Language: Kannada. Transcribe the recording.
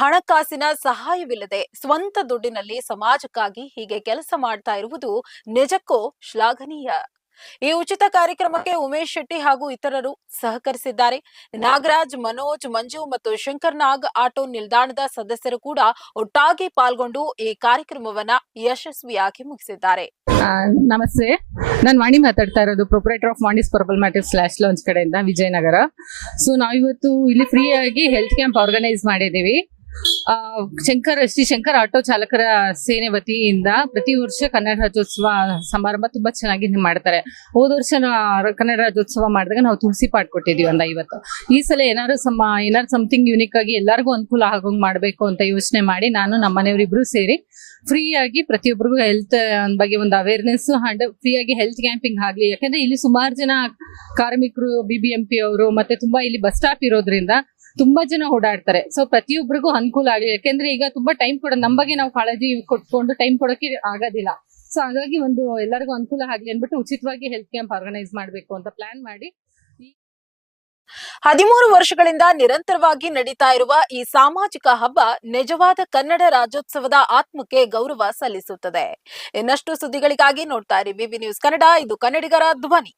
ಹಣಕಾಸಿನ ಸಹಾಯವಿಲ್ಲದೆ ಸ್ವಂತ ದುಡ್ಡಿನಲ್ಲಿ ಸಮಾಜಕ್ಕಾಗಿ ಹೀಗೆ ಕೆಲಸ ಮಾಡ್ತಾ ಇರುವುದು ನಿಜಕ್ಕೂ ಶ್ಲಾಘನೀಯ. ಈ ಉಚಿತ ಕಾರ್ಯಕ್ರಮಕ್ಕೆ ಉಮೇಶ್ ಶೆಟ್ಟಿ ಹಾಗೂ ಇತರರು ಸಹಕರಿಸಿದ್ದಾರೆ. ನಾಗರಾಜ್, ಮನೋಜ್, ಮಂಜು ಮತ್ತು ಶಂಕರ್ ನಾಗ್ ಆಟೋ ನಿಲ್ದಾಣದ ಸದಸ್ಯರು ಕೂಡ ಒಟ್ಟಾಗಿ ಪಾಲ್ಗೊಂಡು ಈ ಕಾರ್ಯಕ್ರಮವನ್ನ ಯಶಸ್ವಿಯಾಗಿ ಮುಗಿಸಿದ್ದಾರೆ. ನಮಸ್ತೆ, ನಾನು ವಾಣಿ ಮಾತಾಡ್ತಾ ಇರೋದು, proprietor of Vani's purple matter slash launch ಕಡೆಯಿಂದ, ವಿಜಯನಗರ. ಸೊ ನಾವಿವತ್ತು ಇಲ್ಲಿ ಫ್ರೀ ಆಗಿ ಹೆಲ್ತ್ ಕ್ಯಾಂಪ್ ಆರ್ಗನೈಸ್ ಮಾಡಿದ್ದೀವಿ. ಶ್ರೀ ಶಂಕರ್ ಆಟೋ ಚಾಲಕರ ಸೇನೆ ವತಿಯಿಂದ ಪ್ರತಿ ವರ್ಷ ಕನ್ನಡ ರಾಜ್ಯೋತ್ಸವ ಸಮಾರಂಭ ತುಂಬಾ ಚೆನ್ನಾಗಿ ಮಾಡ್ತಾರೆ. ಹೋದ ವರ್ಷ ಕನ್ನಡ ರಾಜ್ಯೋತ್ಸವ ಮಾಡಿದಾಗ ನಾವು ತುಳಸಿ ಪಾಠ ಕೊಟ್ಟಿದ್ದೀವಿ ಒಂದು 50. ಈ ಸಲ ಏನಾದ್ರು ಸಮಥಿಂಗ್ ಯೂನಿಕ್ ಆಗಿ ಎಲ್ಲರಿಗೂ ಅನುಕೂಲ ಆಗೋಂಗ್ ಮಾಡಬೇಕು ಅಂತ ಯೋಚನೆ ಮಾಡಿ ನಾನು ನಮ್ಮ ಮನೆಯವರಿಬ್ರು ಸೇರಿ ಫ್ರೀ ಆಗಿ ಪ್ರತಿಯೊಬ್ಬರಿಗೂ ಹೆಲ್ತ್ ಬಗ್ಗೆ ಒಂದು ಅವೇರ್ನೆಸ್ ಅಂಡ್ ಫ್ರೀ ಆಗಿ ಹೆಲ್ತ್ ಕ್ಯಾಂಪಿಂಗ್ ಆಗ್ಲಿ. ಯಾಕಂದ್ರೆ ಇಲ್ಲಿ ಸುಮಾರು ಜನ ಕಾರ್ಮಿಕರು, BBMP ಅವರು, ಮತ್ತೆ ತುಂಬಾ ಇಲ್ಲಿ ಬಸ್ ಸ್ಟಾಪ್ ಇರೋದ್ರಿಂದ ತುಂಬಾ ಜನ ಓಡಾಡ್ತಾರೆ. ಸೊ ಪ್ರತಿಯೊಬ್ಬರಿಗೂ ಅನುಕೂಲ ಆಗಲಿ. ಯಾಕೆಂದ್ರೆ ಈಗ ತುಂಬಾ ಟೈಮ್ ನಮ್ಮ ಬಗ್ಗೆ ನಾವು ಕಾಳಜಿ ಕೊಟ್ಕೊಂಡು ಟೈಮ್ ಕೊಡೋಕೆ ಆಗೋದಿಲ್ಲ. ಸೊ ಹಾಗಾಗಿ ಒಂದು ಎಲ್ಲರಿಗೂ ಅನುಕೂಲ ಆಗ್ಲಿ ಅನ್ಬಿಟ್ಟು ಉಚಿತವಾಗಿ ಹೆಲ್ತ್ ಕ್ಯಾಂಪ್ ಆರ್ಗನೈಸ್ ಮಾಡಬೇಕು ಅಂತ ಪ್ಲಾನ್ ಮಾಡಿ 13 ವರ್ಷಗಳಿಂದ ನಿರಂತರವಾಗಿ ನಡೀತಾ ಇರುವ ಈ ಸಾಮಾಜಿಕ ಹಬ್ಬ ನಿಜವಾದ ಕನ್ನಡ ರಾಜ್ಯೋತ್ಸವದ ಆತ್ಮಕ್ಕೆ ಗೌರವ ಸಲ್ಲಿಸುತ್ತದೆ. ಇನ್ನಷ್ಟು ಸುದ್ದಿಗಳಿಗಾಗಿ ನೋಡ್ತಾ ಇರಿ ವಿವಿ ನ್ಯೂಸ್ ಕನ್ನಡ. ಇದು ಕನ್ನಡಿಗರ ಧ್ವನಿ.